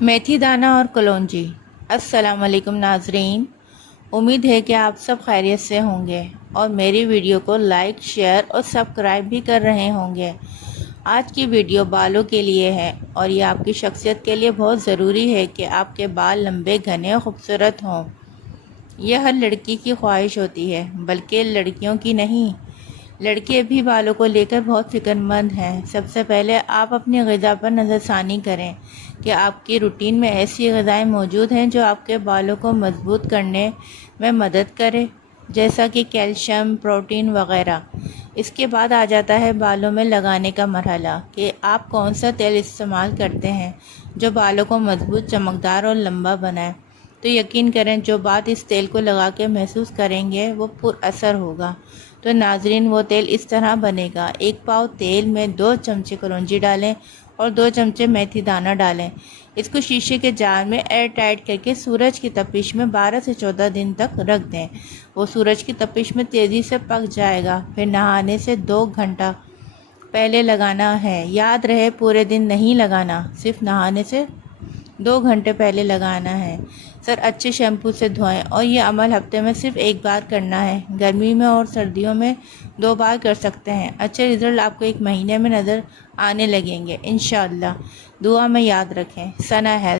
میتھی دانہ اور کلونجی۔ السلام علیکم ناظرین، امید ہے کہ آپ سب خیریت سے ہوں گے اور میری ویڈیو کو لائک، شیئر اور سبسکرائب بھی کر رہے ہوں گے۔ آج کی ویڈیو بالوں کے لیے ہے اور یہ آپ کی شخصیت کے لیے بہت ضروری ہے کہ آپ کے بال لمبے، گھنے اور خوبصورت ہوں۔ یہ ہر لڑکی کی خواہش ہوتی ہے، بلکہ لڑکیوں کی نہیں۔ لڑکے بھی بالوں کو لے کر بہت فکر مند ہیں۔ سب سے پہلے آپ اپنی غذا پر نظر ثانی کریں کہ آپ کی روٹین میں ایسی غذائیں موجود ہیں جو آپ کے بالوں کو مضبوط کرنے میں مدد کرے، جیسا کہ کیلشیم، پروٹین وغیرہ۔ اس کے بعد آ جاتا ہے بالوں میں لگانے کا مرحلہ کہ آپ کون سا تیل استعمال کرتے ہیں جو بالوں کو مضبوط، چمکدار اور لمبا بنائے۔ تو یقین کریں، جو بات اس تیل کو لگا کے محسوس کریں گے وہ پر اثر ہوگا۔ تو ناظرین، وہ تیل اس طرح بنے گا: 1 پاؤ تیل میں 2 چمچے کلونجی ڈالیں اور 2 چمچے میتھی دانہ ڈالیں۔ اس کو شیشے کے جار میں ایئر ٹائٹ کر کے سورج کی تپش میں 12 سے 14 دن تک رکھ دیں۔ وہ سورج کی تپش میں تیزی سے پک جائے گا۔ پھر نہانے سے 2 گھنٹہ پہلے لگانا ہے۔ یاد رہے، پورے دن نہیں لگانا، صرف نہانے سے 2 گھنٹے پہلے لگانا ہے۔ سر اچھے شیمپو سے دھوئیں اور یہ عمل ہفتے میں صرف 1 بار کرنا ہے۔ گرمی میں اور سردیوں میں 2 بار کر سکتے ہیں۔ اچھے رزلٹ آپ کو 1 مہینے میں نظر آنے لگیں گے انشاءاللہ۔ دعا میں یاد رکھیں۔ ثنا ہے۔